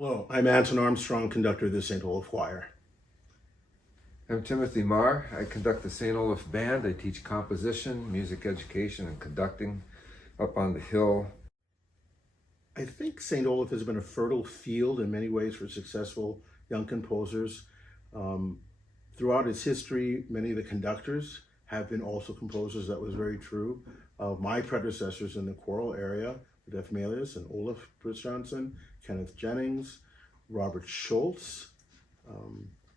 Hello, I'm Anton Armstrong, conductor of the St. Olaf Choir. I'm Timothy Marr. I conduct the St. Olaf Band. I teach composition, music education, and conducting up on the hill. I think St. Olaf has been a fertile field in many ways for successful young composers. Throughout its history, many of the conductors have been also composers. That was very true of my predecessors in the choral area, Def Melius and Olaf Johnson, Kenneth Jennings, Robert Schultz,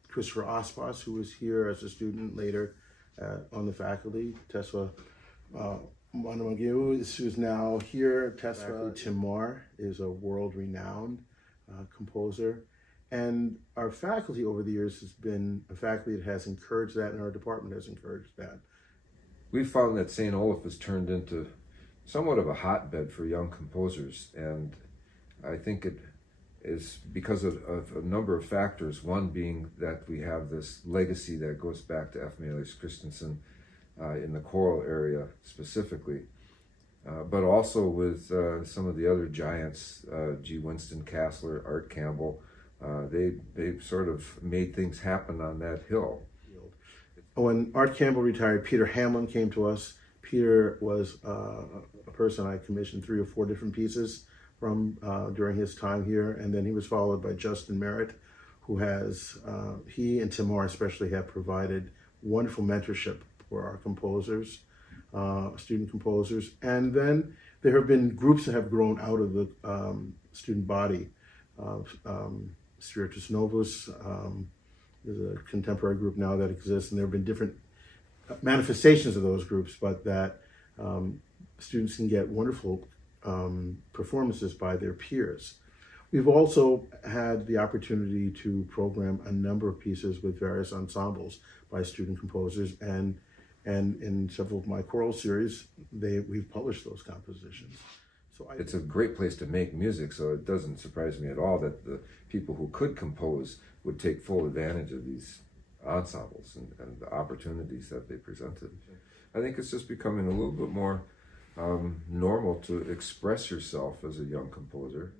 Christopher Ospas, who was here as a student later on the faculty, Tessa Monomagiu, who's now here. Tessa Timar is a world-renowned composer. And our faculty over the years has been a faculty that has encouraged that, and our department has encouraged that. We found that St. Olaf has turned into somewhat of a hotbed for young composers, and I think it is because of a number of factors. One being that we have this legacy that goes back to F. Melius Christensen in the choral area specifically, but also with some of the other giants, G. Winston Castler, Art Campbell. They sort of made things happen on that hill. When Art Campbell retired, Peter Hamlin came to us. Peter was a person I commissioned 3 or 4 different pieces from during his time here, and then he was followed by Justin Merritt, who has, he and Timar especially have provided wonderful mentorship for our composers, student composers. And then there have been groups that have grown out of the student body. Spiritus Novus, there's a contemporary group now that exists, and there have been different manifestations of those groups, but that students can get wonderful performances by their peers. We've also had the opportunity to program a number of pieces with various ensembles by student composers, and in several of my choral series, we've published those compositions. So it's a great place to make music, so it doesn't surprise me at all that the people who could compose would take full advantage of these ensembles and the opportunities that they presented. I think it's just becoming a little bit more normal to express yourself as a young composer.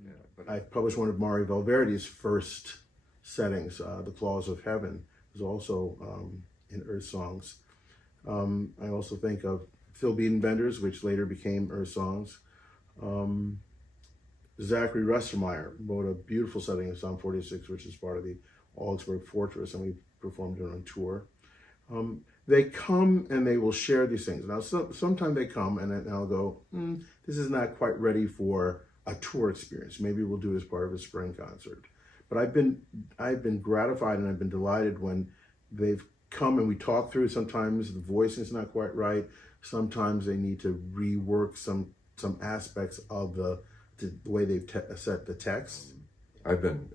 I published one of Mari Valverde's first settings, The Claws of Heaven, was also in Earth Songs. I also think of Phil Biedenbender's, which later became Earth Songs. Zachary Rustermeyer wrote a beautiful setting of Psalm 46, which is part of the Augsburg Fortress, and we performed it on tour. They come and they will share these things. Now, sometimes they come and then I'll go, this is not quite ready for a tour experience. Maybe we'll do it as part of a spring concert. But I've been gratified and I've been delighted when they've come and we talk through. Sometimes the voice is not quite right. Sometimes they need to rework some aspects of the way they've set the text. I've been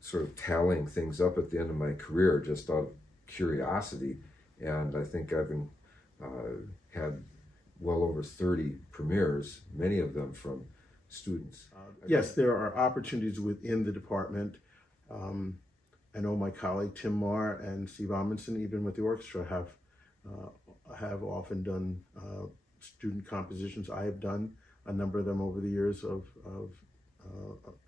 sort of tallying things up at the end of my career just out of curiosity, and I think I've had well over 30 premieres, many of them from students. Yes, there are opportunities within the department. I know my colleague Tim Marr and Steve Amundsen, even with the orchestra, have often done student compositions. I have done a number of them over the years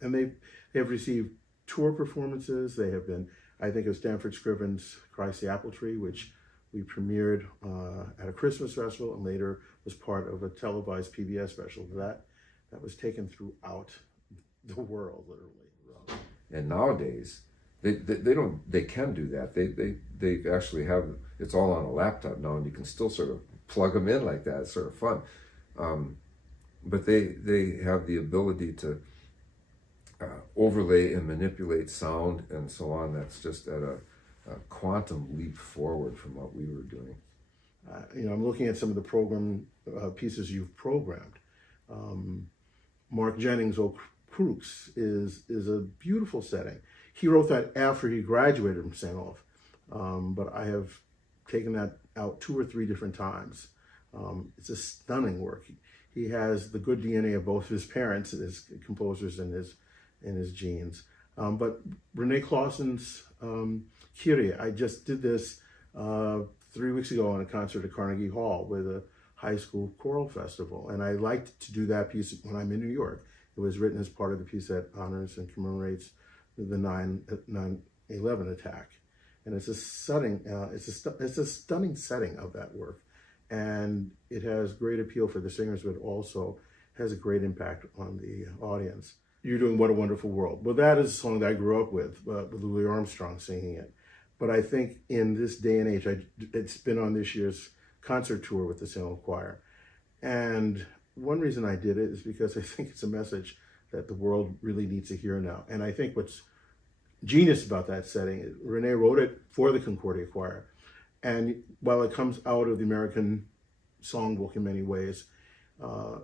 and they have received tour performances. They have been, I think of Stanford Scriven's Christ the Apple Tree, which we premiered at a Christmas festival and later was part of a televised PBS special. That was taken throughout the world, literally. And nowadays, they can do that. They actually have, it's all on a laptop now, and you can still sort of plug them in like that. It's sort of fun. But they have the ability to overlay and manipulate sound and so on. That's just at a quantum leap forward from what we were doing. I'm looking at some of the program pieces you've programmed. Mark Jennings' O Crux is a beautiful setting. He wrote that after he graduated from St. Olaf, but I have taken that out 2 or 3 different times. It's a stunning work. He has the good DNA of both his parents, his composers, in his genes. But Renee Clausen's Kyrie, I just did this 3 weeks ago on a concert at Carnegie Hall with a high school choral festival, and I liked to do that piece when I'm in New York. It was written as part of the piece that honors and commemorates the 9/11 attack, and it's a stunning setting of that work, and it has great appeal for the singers, but also has a great impact on the audience. You're doing What a Wonderful World. Well, that is a song that I grew up with Louis Armstrong singing it. But I think in this day and age, it's been on this year's concert tour with the Salem Choir. And one reason I did it is because I think it's a message that the world really needs to hear now. And I think what's genius about that setting is Renee wrote it for the Concordia Choir. And while it comes out of the American songbook in many ways,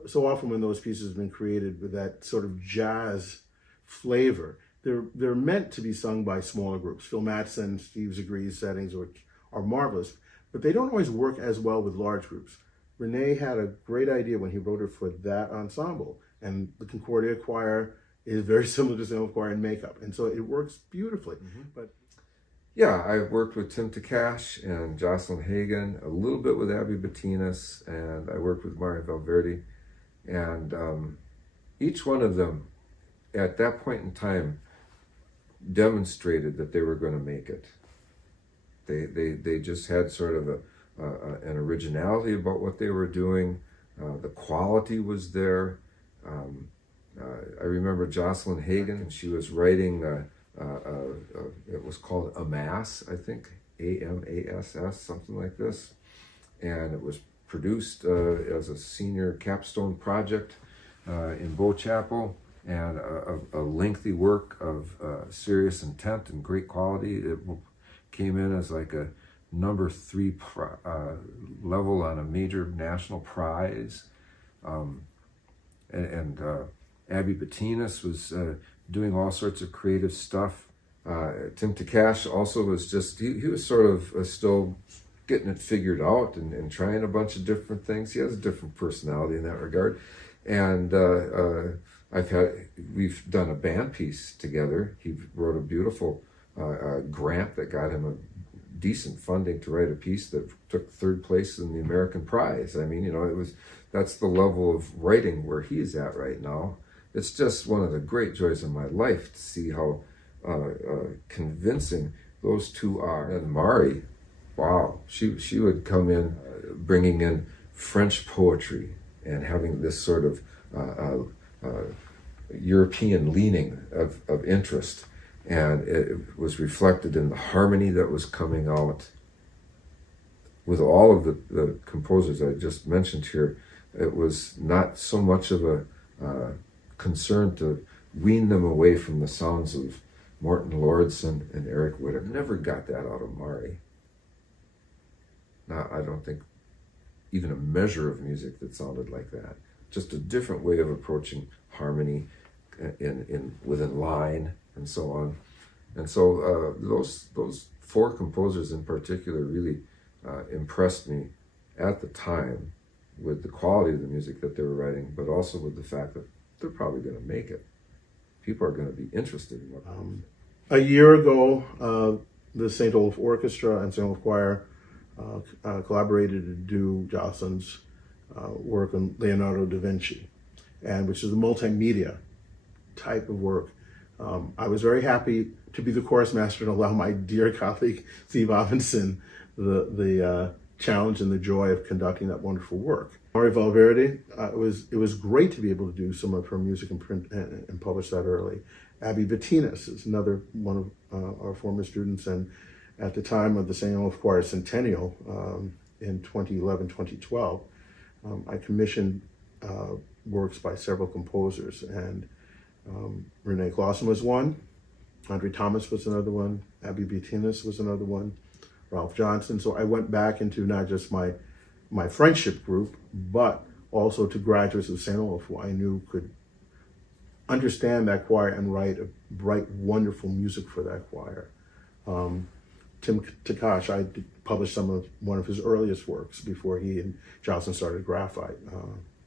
so often when those pieces have been created with that sort of jazz flavor, they're meant to be sung by smaller groups. Phil Mattson, Steve Zagree's settings are marvelous, but they don't always work as well with large groups. Renee had a great idea when he wrote it for that ensemble, and the Concordia Choir is very similar to Salem Choir in makeup, and so it works beautifully. Mm-hmm. But yeah, I worked with Tim Takash and Jocelyn Hagan, a little bit with Abby Bettinas, and I worked with Mario Valverde, and each one of them at that point in time demonstrated that they were going to make it. They just had sort of an originality about what they were doing. The quality was there. I remember Jocelyn Hagan, and she was writing, it was called A Mass, I think, AMASS, something like this. And it was produced as a senior capstone project in Bow Chapel, and a lengthy work of serious intent and great quality. It came in as like a number 3 level on a major national prize. And Abby Bettinas was doing all sorts of creative stuff. Tim Takash also was he was sort of still getting it figured out and trying a bunch of different things. He has a different personality in that regard. And we've done a band piece together. He wrote a beautiful grant that got him a decent funding to write a piece that took 3rd place in the American prize. I mean, that's the level of writing where he's at right now. It's just one of the great joys of my life to see how convincing those two are. And Mari, wow, she would come in bringing in French poetry and having this sort of European leaning of interest, and it was reflected in the harmony that was coming out. With all of the composers I just mentioned here, it was not so much of a concern to wean them away from the sounds of Morton Lordson and Eric Whittick. Never got that out of Mari. Now, I don't think even a measure of music that sounded like that. Just a different way of approaching harmony within line and so on. And so those 4 composers in particular really impressed me at the time with the quality of the music that they were writing, but also with the fact that they're probably going to make it. People are going to be interested in what a year ago, the St. Olaf Orchestra and St. Olaf Choir collaborated to do Jocelyn's work on Leonardo da Vinci, and which is a multimedia type of work. I was very happy to be the chorus master and allow my dear colleague Steve Robinson the challenge and the joy of conducting that wonderful work. Mario Valverde, it was great to be able to do some of her music and print and publish that early. Abby Bettinas is another one of our former students, and at the time of the St. Olaf Choir Centennial in 2011, 2012, I commissioned works by several composers, and Renee Clausen was one, Andre Thomas was another one, Abby Bettinas was another one, Ralph Johnson. So I went back into not just my friendship group, but also to graduates of St. Olaf who I knew could understand that choir and write wonderful music for that choir. Tim Takash, I published one of his earliest works before he and Jocelyn started Graphite,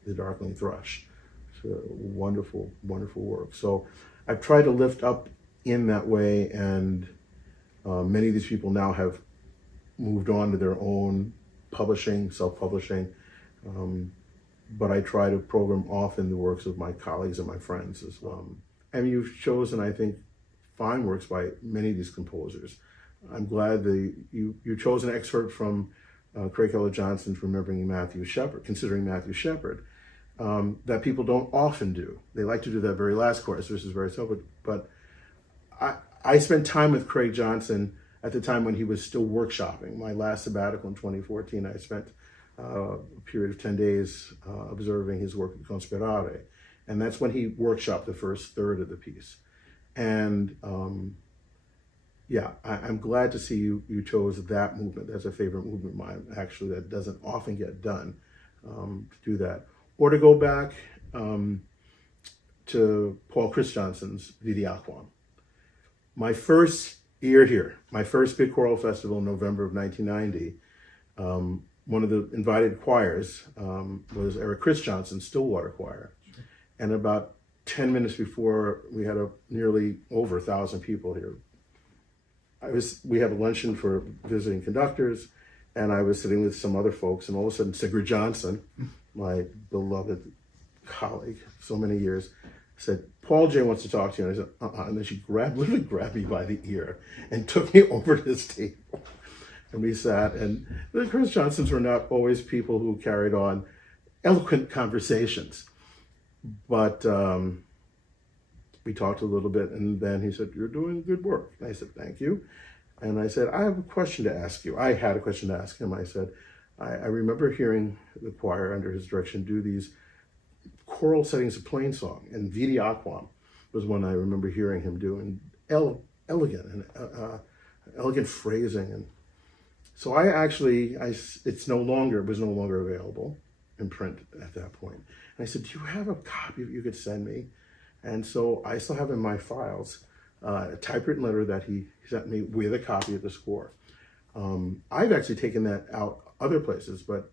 The Darkling Thrush. It's a wonderful, wonderful work. So I've tried to lift up in that way, and many of these people now have moved on to their own publishing, self-publishing. but I try to program often the works of my colleagues and my friends as well. And you've chosen, I think, fine works by many of these composers. I'm glad that you chose an excerpt from Craig Keller Johnson's Remembering Matthew Shepard, Considering Matthew Shepard, that people don't often do. They like to do that very last chorus, which is very simple. But I spent time with Craig Johnson at the time when he was still workshopping. My last sabbatical in 2014, I spent a period of 10 days observing his work at Conspirare. And that's when he workshopped the first third of the piece. And I'm glad to see you chose that movement. That's a favorite movement of mine, actually, that doesn't often get done, to do that. Or to go back to Paul Chris Johnson's Vidi Aquam. My first year here, my first big choral festival in November of 1990, one of the invited choirs was Eric Chris Johnson's Stillwater Choir. And about 10 minutes before, we had nearly over 1,000 people here. We have a luncheon for visiting conductors, and I was sitting with some other folks, and all of a sudden Sigrid Johnson, my beloved colleague, so many years, said, "Paul J. wants to talk to you." And I said, And then she literally grabbed me by the ear and took me over to this table. And we sat, and the Chris Johnsons were not always people who carried on eloquent conversations. But we talked a little bit, and then he said, "You're doing good work." And I said, "Thank you." And I said, "I have a question to ask you." I had a question to ask him. I said, I remember hearing the choir under his direction do these choral settings of plain song, and Vidi Aquam was one I remember hearing him do, and elegant and elegant phrasing. And so it was no longer available in print at that point. And I said, "Do you have a copy that you could send me?" And so I still have in my files a typewritten letter that he sent me with a copy of the score. I've actually taken that out other places, but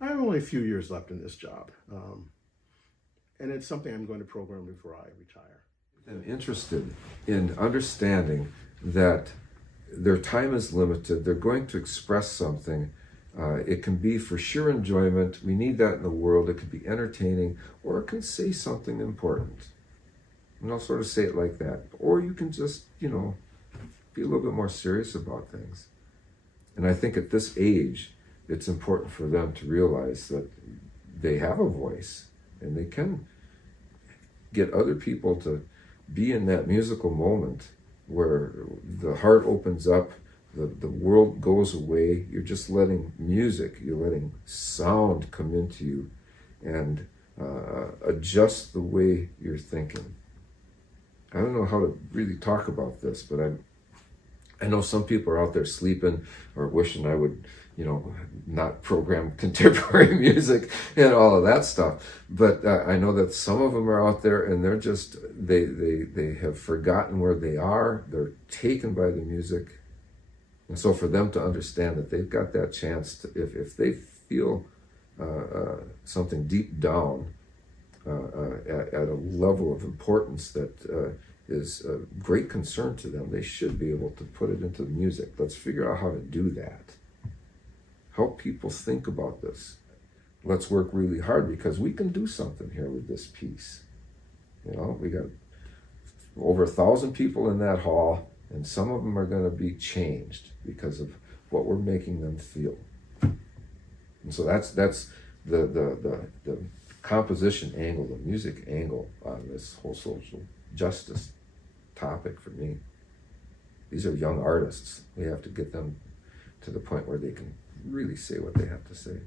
I have only a few years left in this job. And it's something I'm going to program before I retire. I'm interested in understanding that their time is limited. They're going to express something. It can be for sheer enjoyment. We need that in the world. It can be entertaining, or it can say something important. And I'll sort of say it like that. Or you can just, be a little bit more serious about things. And I think at this age, it's important for them to realize that they have a voice, and they can get other people to be in that musical moment where the heart opens up, the world goes away. You're just letting music, you're letting sound come into you and adjust the way you're thinking. I don't know how to really talk about this, but I know some people are out there sleeping or wishing I would, not program contemporary music and all of that stuff. But I know that some of them are out there, and they're just, they have forgotten where they are. They're taken by the music. And so for them to understand that they've got that chance to, if they feel something deep down at a level of importance that is a great concern to them, they should be able to put it into the music. Let's figure out how to do that. Help people think about this. Let's work really hard, because we can do something here with this piece. We got over 1,000 people in that hall, and some of them are going to be changed because of what we're making them feel. And so that's the composition angle, the music angle on this whole social justice topic for me. These are young artists. We have to get them to the point where they can really say what they have to say.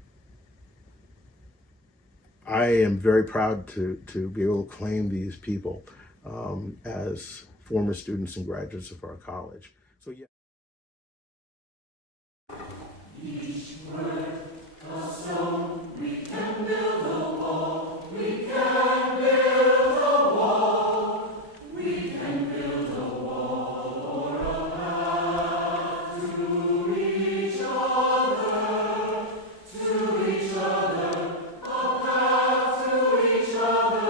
I am very proud to be able to claim these people as former students and graduates of our college. So yeah. Each word, a song, we can build a wall, we can build a wall, we can build a wall or a path to each other, a path to each other, a path to each other.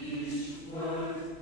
Each word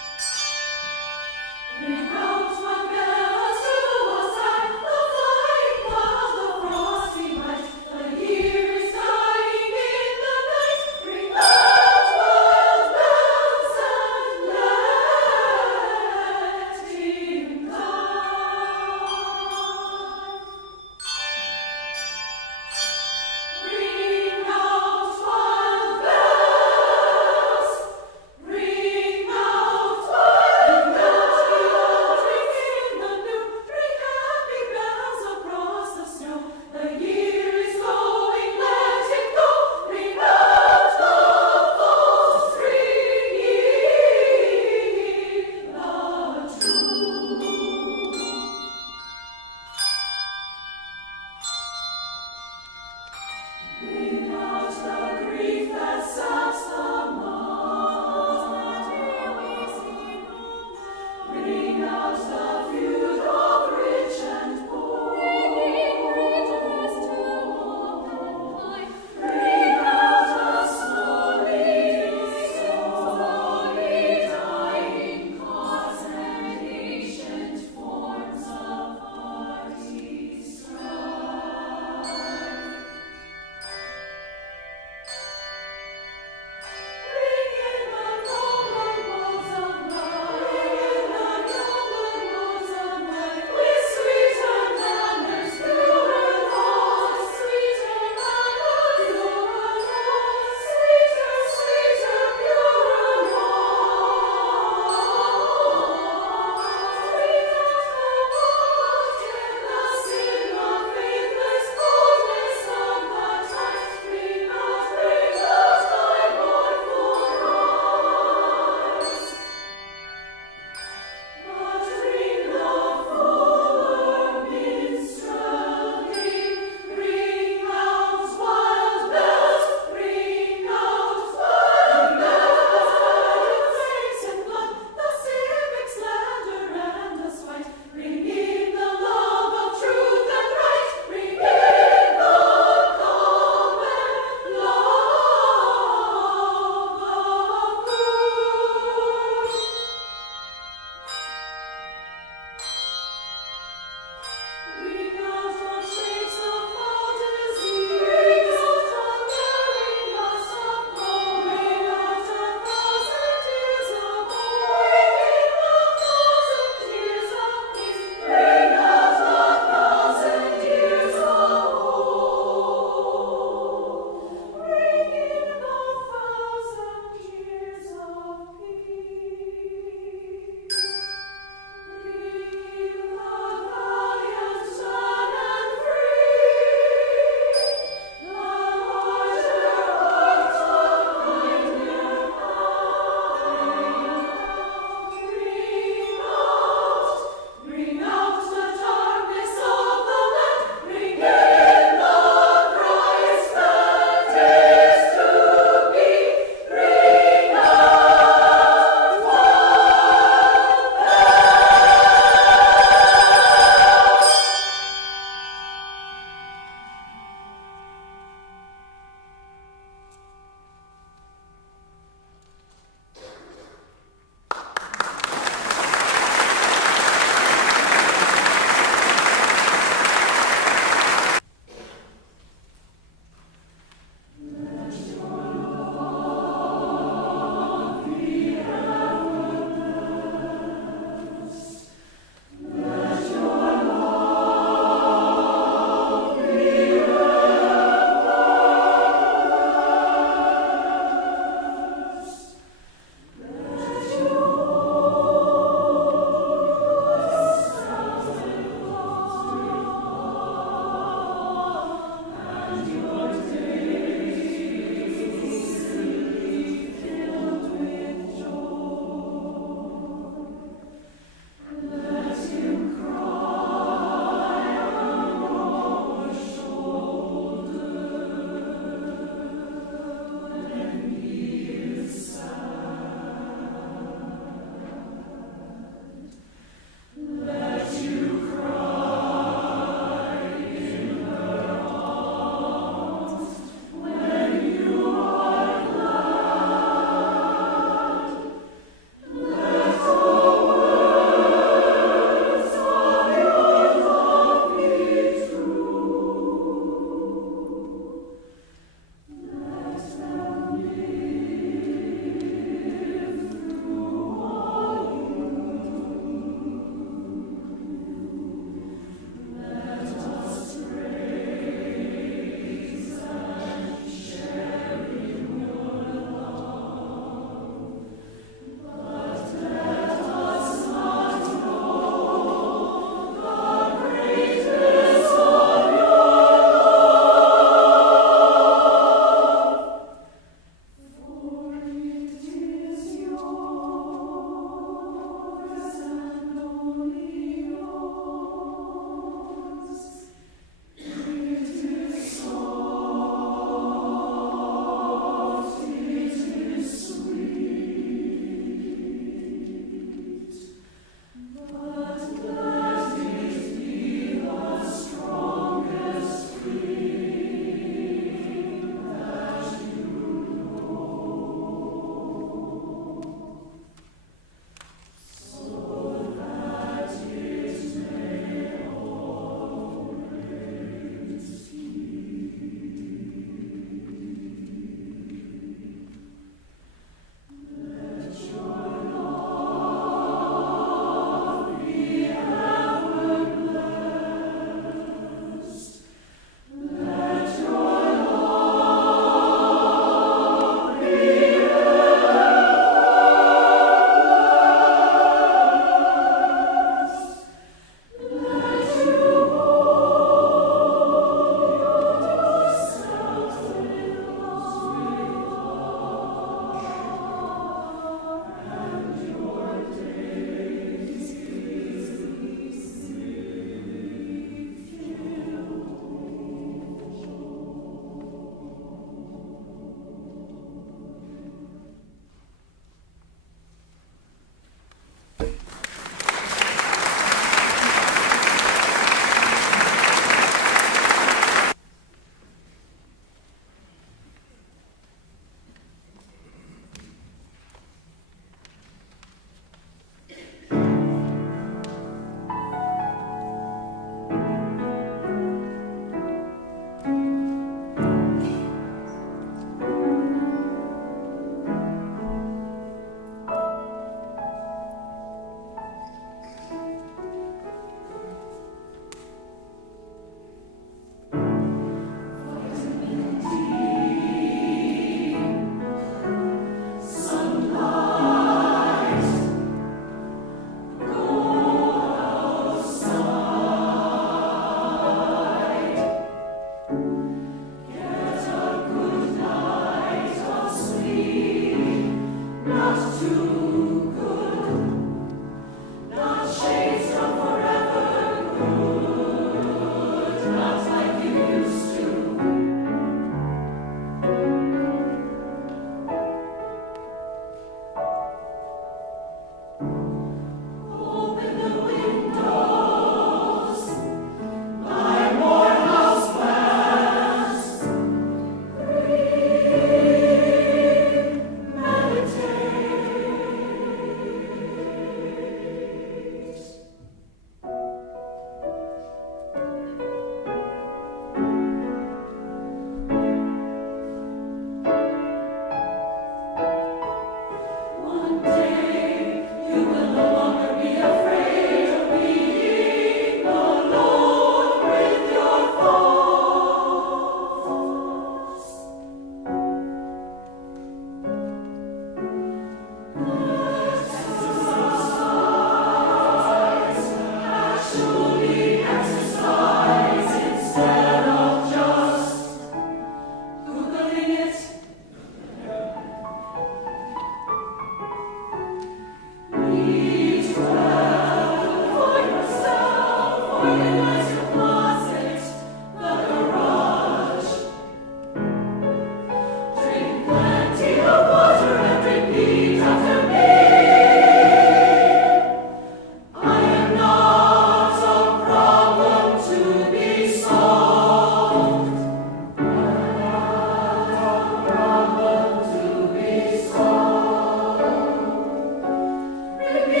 the